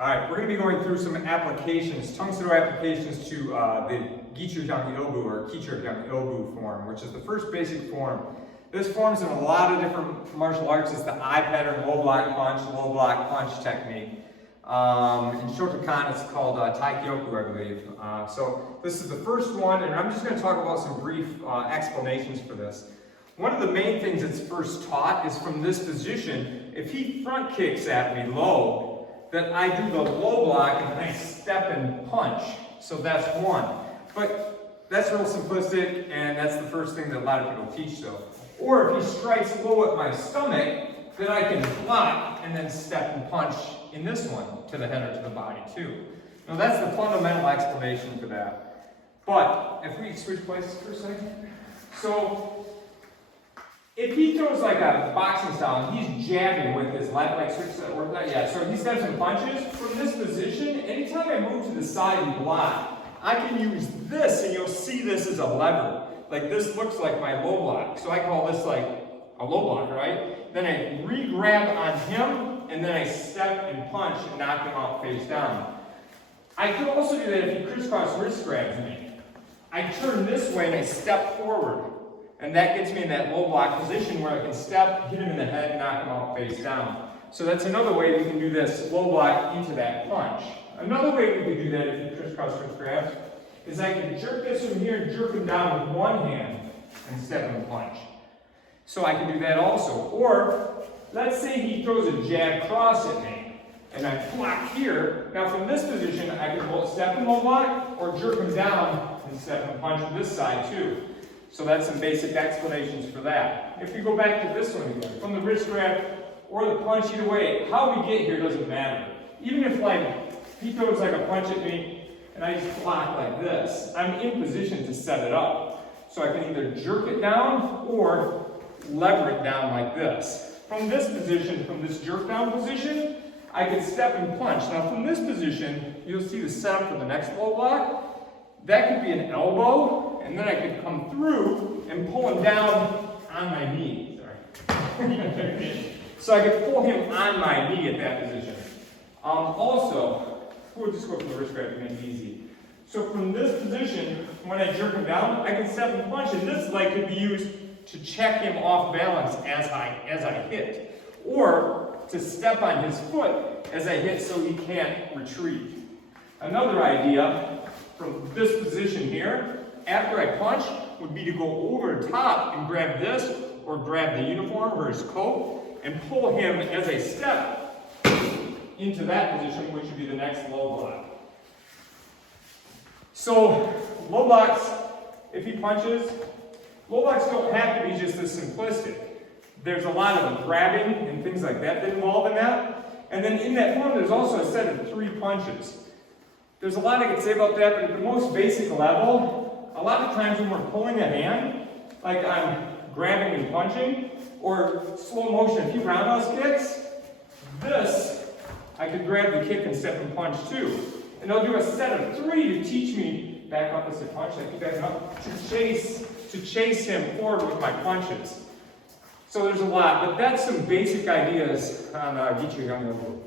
All right, we're going to be going through some applications, Tang Soo Do applications to the Geicho Hyung Il Bu or Hyung Il Bu form, which is the first basic form. This form's in a lot of different martial arts. It's the I pattern, low block punch technique. In Shotokan, it's called Taikyoku, I believe. So this is the first one, and I'm just going to talk about some brief explanations for this. One of the main things that's first taught is from this position. If he front kicks at me low, that I do the low block and then I step and punch. So that's one. But that's real simplistic, and that's the first thing that a lot of people teach though. Or if he strikes low at my stomach, then I can block and then step and punch in this one to the head or to the body too. Now that's the fundamental explanation for that. But if we switch places for a second. So if he throws like a boxing style and he's jabbing with his left, like switch that work that, yeah. So he steps and punches. From this position, anytime I move to the side and block, I can use this, and you'll see this as a lever. Like this looks like my low block. So I call this like a low block, right? Then I re-grab on him, and then I step and punch and knock him out face down. I could also do that if he crisscross wrist grabs me. I turn this way and I step forward. And that gets me in that low block position where I can step, hit him in the head, knock him out face down. So that's another way we can do this low block into that punch. Another way we could do that if you crisscross wrist grab is I can jerk this from here and jerk him down with one hand and step and punch. So I can do that also. Or let's say he throws a jab cross at me and I block here. Now from this position I can both step and low block or jerk him down and step and punch from this side too. So that's some basic explanations for that. If we go back to this one again, from the wrist grab or the punch, either way, how we get here doesn't matter. Even if like he throws like a punch at me and I just block like this, I'm in position to set it up. So I can either jerk it down or lever it down like this. From this position, from this jerk down position, I can step and punch. Now from this position, you'll see the setup for the next low block. That could be an elbow, and then I could come through and pull him down on my knee. Sorry. So I could pull him on my knee at that position. Also, we'll just go for the wrist grab to make it easy. So from this position, when I jerk him down, I can step and punch, and this leg could be used to check him off balance as I hit, or to step on his foot as I hit so he can't retreat. Another idea from this position here, after I punch, would be to go over top and grab this, or grab the uniform or his coat, and pull him as I step into that position, which would be the next low block. So, low blocks, if he punches, low blocks don't have to be just as simplistic. There's a lot of grabbing and things like that involved in that. And then in that form, there's also a set of 3 punches. There's a lot I could say about that, but at the most basic level, a lot of times when we're pulling a hand, like I'm grabbing and punching, or slow motion, a few roundhouse kicks, this, I could grab the kick and step and punch too. And I'll do a set of 3 to teach me, back up as a punch, I keep backing up, to chase him forward with my punches. So there's a lot, but that's some basic ideas on Geicho Hyung Il Bu.